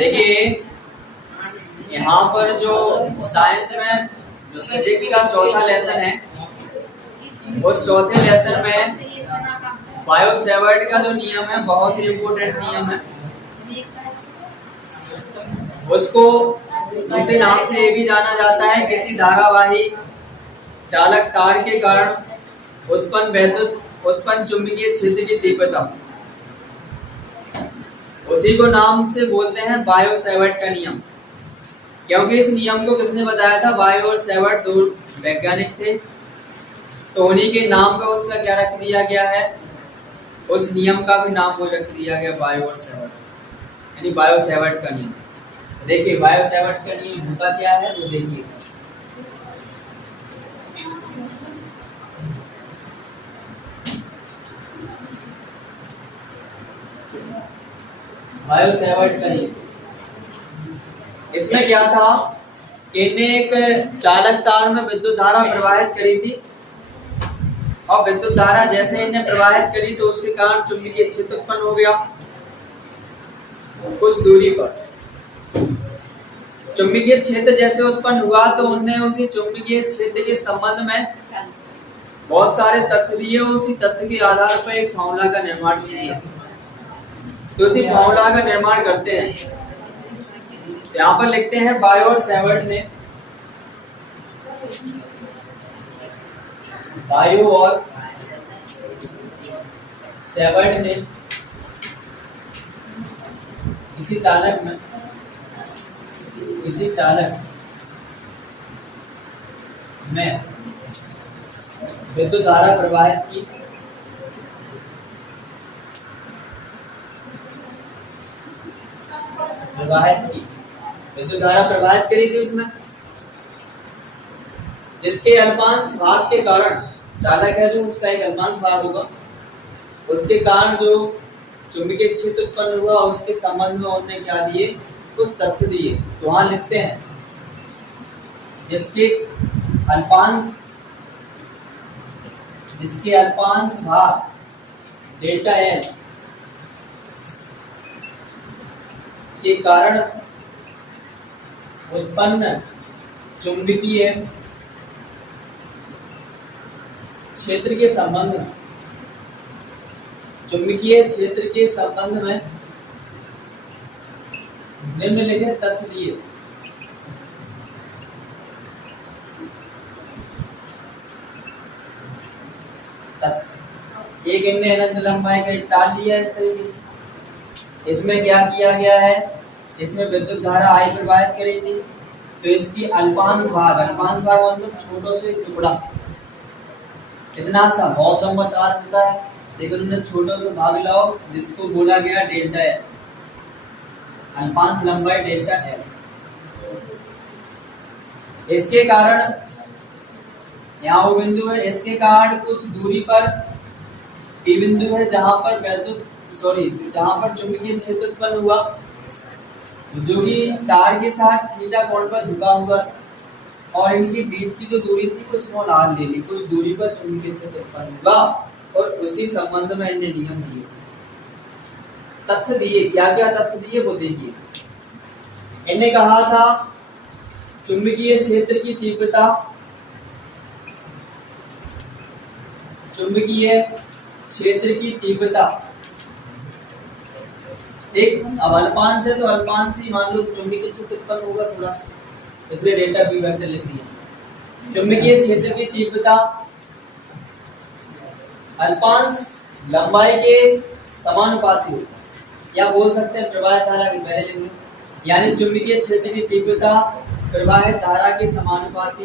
देखिए यहाँ पर जो साइंस में जो फिजिक्स का चौथा लेसन है, उस चौथे लेसन में बायो सेवर्ट का जो नियम है बहुत ही इम्पोर्टेंट नियम है। उसको दूसरे नाम से ये भी जाना जाता है, किसी धारावाही चालक तार के कारण उत्पन्न चुंबकीय क्षेत्र की तीव्रता, उसी को नाम से बोलते हैं बायो सेवर्ट का नियम। क्योंकि इस नियम को किसने बताया था? बायो और सेवर्ट दो वैज्ञानिक थे, तो उन्हीं के नाम पे उसका क्या रख दिया गया है, उस नियम का भी नाम वो रख दिया गया बायो और सेवर्ट, यानी बायो सेवर्ट का नियम। देखिए बायो सेवर्ट का नियम होता क्या है वो देखिए। बायो सेवर्ट का नियम, इसमें क्या था कि इन्हें एक चालक तार में विद्युत धारा प्रवाहित करी थी, और विद्युत धारा जैसे इन्हें प्रवाहित करी तो उसके कारण चुंबकीय क्षेत्र उत्पन्न हो गया। कुछ दूरी पर चुंबकीय क्षेत्र जैसे उत्पन्न हुआ तो उन्हें उसी चुंबकीय क्षेत्र के संबंध में बहुत सारे तथ्य दिए, उसी तथ्य के आधार पर एक फॉर्मूला का निर्माण किया। तो उसी फॉर्मूला का निर्माण करते हैं, यहाँ पर लिखते हैं बायो और सेवर्ट ने, बायो और सेवर्ट ने किसी चालक में विद्युत धारा प्रवाहित की, विद्युत धारा प्रवाहित करी थी उसमें, जिसके अल्पांश भाग के कारण, चालक है जो उसका एक अल्पांश भाग होगा, उसके कारण जो चुंबकीय क्षेत्र उत्पन्न हुआ उसके संबंध में उन्होंने क्या दिए, कुछ तथ्य दिए। तो वहां लिखते हैं जिसके अल्पांश भाग डेल्टा एल के कारण उत्पन्न चुंबकीय क्षेत्र के संबंध में, निम्नलिखित तथ्य दिए। एक इनने अनंत लंबाई का टाल लिया इस तरीके से। इसमें क्या किया गया है, इसमें विद्युत धारा आई प्रवाहित करी थी, तो इसकी अल्पांश भाग मतलब छोटो से टुकड़ा, इतना सा बहुत लंबा तार होता है, लेकिन उन्होंने छोटो से भाग लाओ जिसको बोला गया डेल्टा एल, अल्पांश लंबाई डेल्टा एल। इसके कारण यहाँ वो बिंदु है, इसके कारण कुछ दूरी पर ये बिंदु है जहां पर चुंबकीय क्षेत्र उत्पन्न हुआ, जो कि तार के साथ थीटा कोण पर झुका हुआ, और इनके बीच की जो दूरी थी वो स्मॉल आर ले ली, कुछ दूरी पर चुंबकीय क्षेत्र उत्पन्न हुआ, और उसी संबंध में इन्हें नियम दिए, तथ्य दिए। क्या क्या तथ्य दिए वो देखिए। इन्हें कहा था चुंबकीय क्षेत्र की तीव्रता, एक अब अल्पांश है तो अल्पांश ही मान लो, चुंबकीय क्षेत्र उत्पन्न होगा थोड़ा सा, इसलिए डेल्टा बी वेक्टर लिख दिया। चुंबकीय क्षेत्र की तीव्रता अल्पांश लंबाई के समानुपाती हो, या बोल सकते हैं प्रवाहित धारा के, पहले लिख लो, यानी चुंबकीय क्षेत्र की तीव्रता प्रवाहित धारा के समानुपाती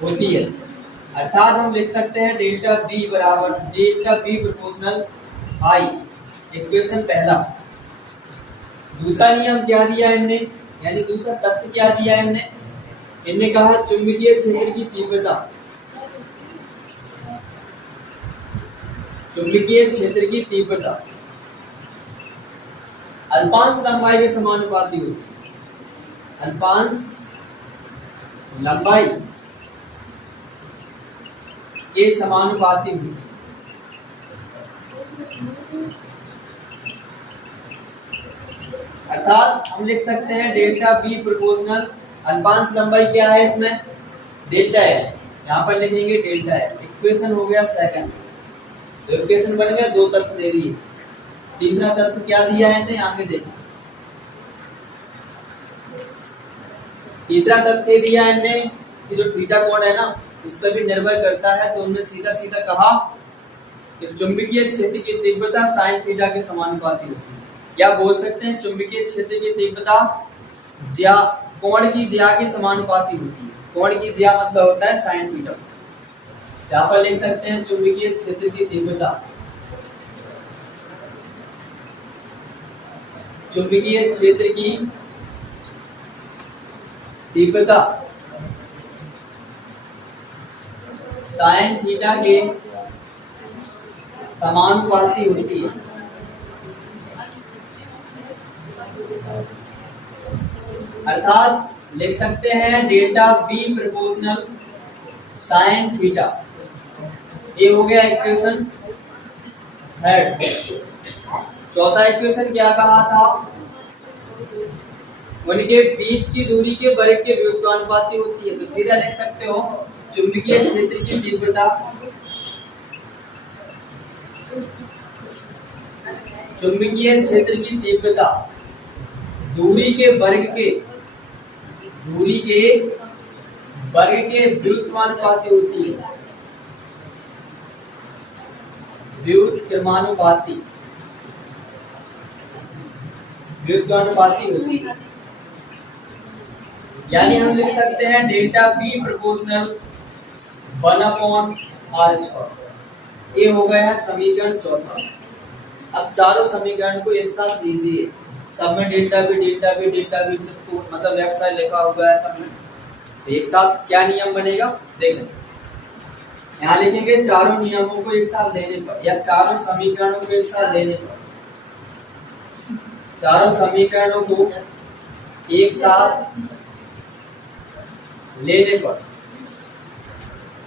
होती है। अर्थात हम लिख सकते हैं डेल्टा बी प्रोपोर्शनल आई, इक्वेशन पहला। दूसरा नियम क्या दिया इनने, यानी दूसरा तथ्य क्या दिया इनने कहा चुंबकीय क्षेत्र की तीव्रता अल्पांश लंबाई के समानुपाती होती है। अल्पांश लंबाई के समानुपाती होती है। अर्थात हम लिख सकते हैं डेल्टा बी प्रोपोर्शनल, अल्पांश लंबाई क्या है इसमें, डेल्टा एल, यहाँ पर लिखेंगे डेल्टा एल। इक्वेशन हो गया सेकंड, तो इक्वेशन बन गया, दो तत्व दे दिए। तीसरा तत्व क्या दिया है इन्हें, आगे देखो। तीसरा तथ्य दिया है इन्हें कि जो थीटा कोण है ना, इस पर भी निर्भर करता है। तो उन्होंने सीधा सीधा कहा कि चुंबकीय क्षेत्र की तीव्रता साइन थीटा के समानुपाती होती है, या बोल सकते हैं चुंबकीय क्षेत्र की तीव्रता ज्या कोण की ज्या के समानुपाती होती है। कोण की ज्या मतलब होता है साइन थीटा। यहाँ पर लिख सकते हैं चुंबकीय क्षेत्र की तीव्रता, चुंबकीय क्षेत्र की तीव्रता साइन थीटा के समानुपाती होती है। अर्थात लिख सकते हैं delta B proportional sine theta. ये हो गया इक्वेशन थर्ड। चौथा इक्वेशन क्या कहा था, उनके बीच की दूरी के वर्ग के व्युत्क्रमानुपाती होती है। तो सीधा लिख सकते हो चुंबकीय क्षेत्र की तीव्रता, चुंबकीय क्षेत्र की तीव्रता दूरी के वर्ग के व्युत्क्रमानुपाती होती है, व्युत्क्रमानुपाती होती है। यानी हम लिख सकते हैं डेल्टा बी प्रोपोर्शनल 1/r²। ये हो गया है समीकरण चौथा। अब चारों समीकरण को एक साथ लीजिए, सब में डेल्टा बी मतलब लेफ्ट साइड लिखा हुआ है सब में। तो एक साथ क्या नियम बनेगा देखें, यहाँ लिखेंगे चारों नियमों को एक साथ लेने पर, या चारों समीकरणों को एक साथ लेने पर, चारों समीकरणों को एक साथ लेने पर,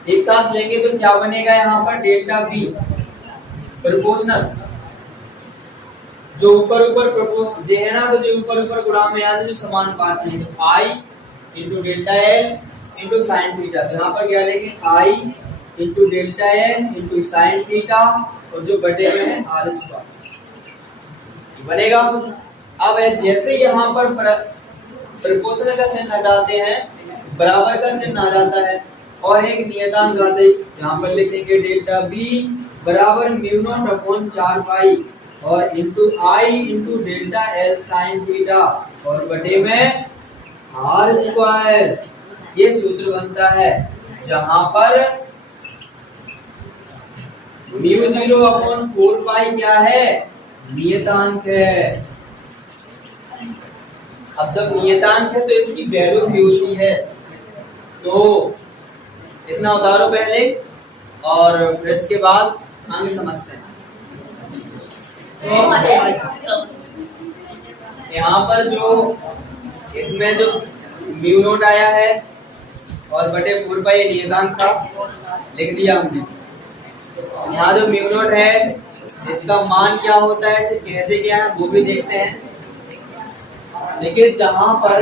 एक साथ लेंगे तो क्या बनेगा, यहाँ पर डेल्टा बी प्रोपोर्शनल जो ऊपर जो है ना, तो जो ऊपर गुणा में याद है जो समानुपाती है, I into delta L into sine theta. तो यहाँ पर क्या लेंगे, I into delta L into sine theta, और जो बटे में है r², बनेगा। अब जैसे यहाँ पर प्रोपोर्शनल का चिन्ह हटाते हैं, बराबर का चिन्ह आ जाता है, और एक नियतांक आते हैं। यहाँ पर लिखेंगे डेल्टा बी बराबर μ0/4 और into I into delta L sine theta, और बटे में r²। ये सूत्र बनता है जहां पर μ0/4 क्या है, नियतांक है। अब जब नियतांक है तो इसकी वैल्यू भी होती है। तो इतना उतारो पहले, और फिर इसके बाद आगे समझते हैं। तो यहाँ पर जो इसमें जो μ0 आया है और बटे 4 नियतांक था, लिख दिया हमने। यहाँ जो μ0 है इसका मान क्या होता है, इसे कहते क्या है वो भी देखते हैं। देखिए जहां पर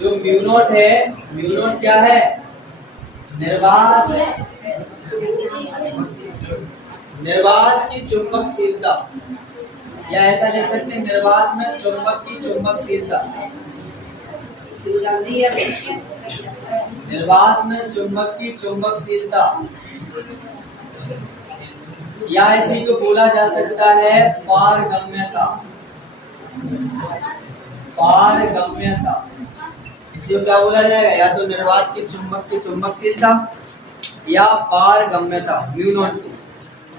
जो μ0 है, μ0 क्या है, निर्वात की चुंबकशीलता, या ऐसा लिख सकते हैं निर्वात में चुंबक की चुंबकशीलता, निर्वात में चुंबक की चुंबकशीलता, या इसी को बोला जा सकता है पारगम्यता। पारगम्यता इसी को क्या बोला जाएगा, या तो निर्वात की चुंबक की चुंबकशीलता या पारगम्यता μ0 की,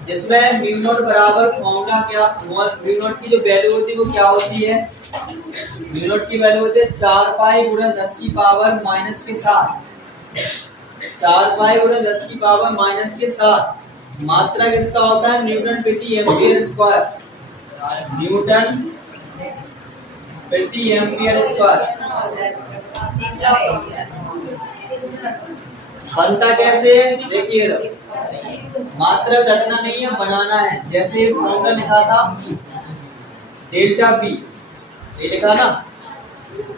जिसमें μ0 बराबर फॉर्मूला क्या, μ0 की जो वैल्यू होती है वो क्या होती है, μ0 की वैल्यू होती है 4 गुणा 10 की पावर माइनस के 7, 4 गुणा 10 की पावर माइनस के 7। मात्रा किसका होता है, न्यूटन प्रति एम्पियर स्क्वायर, न्यूटन प्रति एम्पियर स्क्वायर। बनता कैसे है देखिए, मात्र रटना नहीं है, बनाना है। जैसे फॉर्मूला लिखा था डेल्टा बी, ये लिखा ना,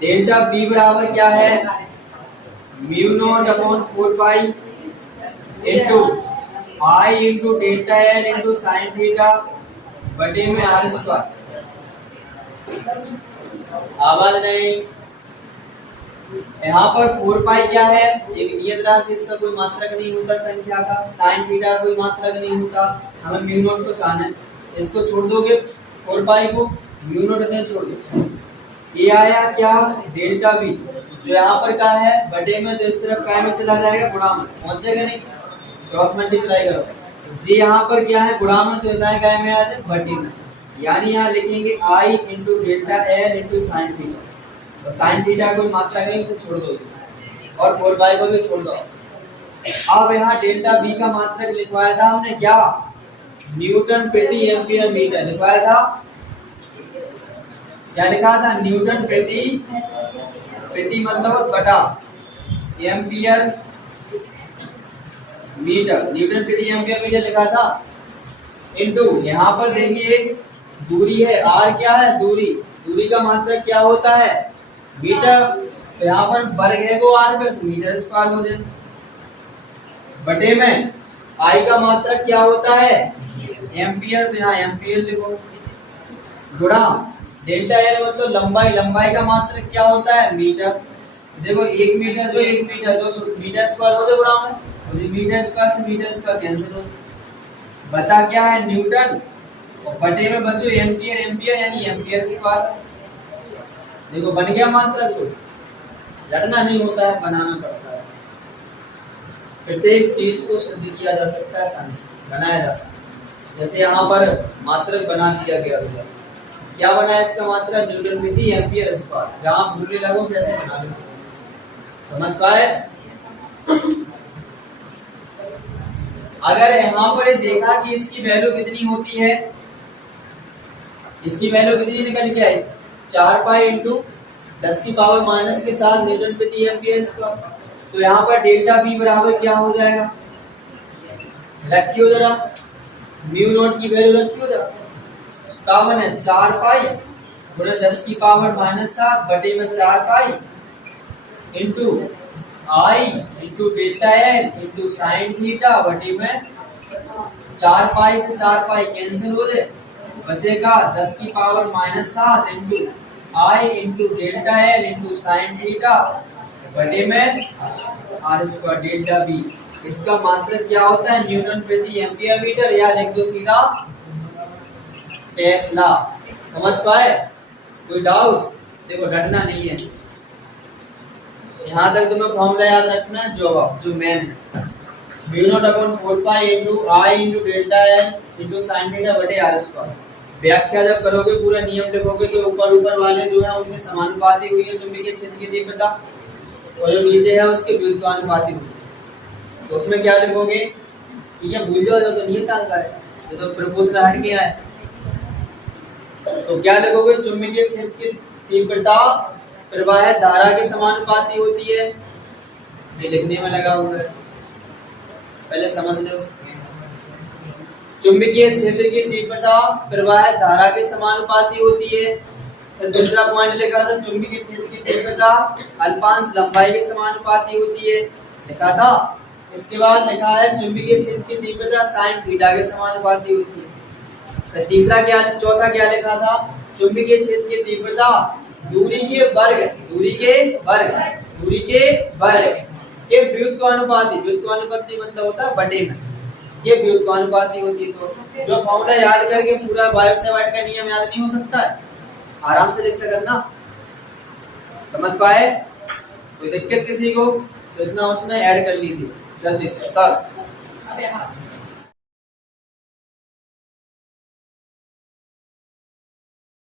डेल्टा बी बराबर क्या है, mu nought upon 4 pi into I into delta L into sine theta बटे में आर स्क्वायर। आवाज नहीं, यहाँ पर 4 पाई क्या है, एक नियत राशि, इसका कोई मात्रक नहीं होता संख्या का, साइन थीटा कोई मात्रक नहीं होता, हमें म्यू नॉट को चाहना है, इसको छोड़ दोगे 4 पाई को, म्यू नॉट इतने छोड़ दो, ये आया क्या डेल्टा बी, जो यहाँ पर क्या है बटे में, तो इस तरफ क्या में चला जाएगा गुणा में, पहुंच जाएगा नहीं, क्रॉस मल्टीप्लाई करो, जी यहाँ पर क्या है गुणा में, तो इतना क्या में आ जाए बटे में, यानी यहाँ लिखेंगे I into delta L into sine theta, तो साइन थीटा कोई मात्रा नहीं, उसे छोड़ दो और 4 पाई को भी छोड़ दो। अब यहाँ डेल्टा बी का मात्रक लिखवाया था हमने क्या, न्यूटन प्रति एम्पियर मीटर लिखवाया था, क्या लिखा था, न्यूटन प्रति मतलब बटा एम्पियर मीटर, न्यूटन प्रति एम्पियर मीटर लिखा था, इनटू यहाँ पर देखिए दूरी है आर, क्या है दूरी, दूरी का मात्रक क्या होता है मीटर, तो यहाँ पर वर्ग है को आर प्लस मीटर स्क्वायर हो जाए, बटे में आई का मात्रक क्या होता है एम्पियर, तो यहाँ एम्पियर लिखो, गुणा डेल्टा एल मतलब लंबाई, लंबाई का मात्रक क्या होता है मीटर, देखो 1 मीटर जो 1 मीटर जो मीटर स्क्वायर हो जाए गुणा में, तो मीटर स्क्वायर से मीटर स्क्वायर कैंसिल हो जाए, बचा क्या है न्यूटन, और बटे में बचो एम्पियर, एम्पियर यानी एम्पियर स्क्वायर, देखो बन गया मात्रक, को रटना नहीं होता है, बनाना पड़ता है, प्रत्येक चीज को सिद्ध किया जा सकता है, आसानी से बनाया जा सकता है। जैसे यहाँ पर मात्रक बना दिया गया होगा, क्या बना है इसका मात्रक न्यूटन प्रति एम्पियर स्क्वायर, जहां भूलने लगो उसे ऐसे बना दो, समझ पाए। अगर यहाँ पर देखा कि इसकी वैल्यू कितनी होती है, इसकी वैल्यू कितनी निकल के आई 4 पाई इंटू 10 की पावर माइनस के साथ न्यूटन प्रति एम्पियर स्क्वायर, तो यहाँ पर डेल्टा बी बराबर क्या हो जाएगा, रखियो जरा म्यू नॉट की वैल्यू रखियो जरा, कावन है 4 पाई गुणा 10 की पावर माइनस 7 बटे में 4 pi into I into delta L into sine theta बटे में 4 पाई से 4 पाई कैंसिल हो जाए, बचेगा 10 की power minus 7 into I into delta L into sine theta बटे में आर स्क्वायर डेल्टा बी, इसका मात्रक क्या होता है न्यूटन प्रति एम्पियर मीटर, या लिख दो सीधा टेस्ला, समझ पाए, कोई डाउट, देखो डरना नहीं है, यहाँ तक तुम्हें फॉर्मूला याद रखना है, जो मेन है mu nought upon 4 pi into I into delta L into sine theta बटे आर स्क्वायर। व्याख्या जब करोगे पूरा नियम लिखोगे तो ऊपर वाले जो है उनके समानुपाती हुई है चुंबकीय क्षेत्र की तीव्रता, और जो नीचे है उसके व्युत्क्रमानुपाती हुई है, तो उसमें क्या लिखोगे, ठीक है भूल जाओ, तो नियत अंक है, ये तो प्रोपोर्शनल हट गया है, तो क्या लिखोगे चुंबकीय क्षेत्र की तीव्रता प्रवाह धारा के समानुपाती होती है, ये लिखने में लगा हुआ है, पहले समझ लो, चुंबकीय क्षेत्र की तीव्रता प्रवाह धारा के समानुपाती होती है। फिर दूसरा पॉइंट लिखा था चुंबकीय क्षेत्र की तीव्रता अल्पांश लंबाई के समानुपाती होती है, लिखा था। इसके बाद लिखा है चुंबकीय क्षेत्र की तीव्रता साइन थीटा के समानुपाती होती है। फिर तीसरा क्या, चौथा क्या लिखा था, चुंबकीय क्षेत्र की तीव्रता दूरी के वर्ग के व्युत्क्रमानुपाती मतलब होता है बटे में, ये व्युत्क्रमानुपाती होती है। तो जो फॉर्मूला याद करके पूरा बायोट का नियम याद नहीं हो सकता है, आराम से लिख सकते ना, समझ पाए, कोई दिक्कत किसी को तो इतना उसमें ऐड कर लीजिए जल्दी से।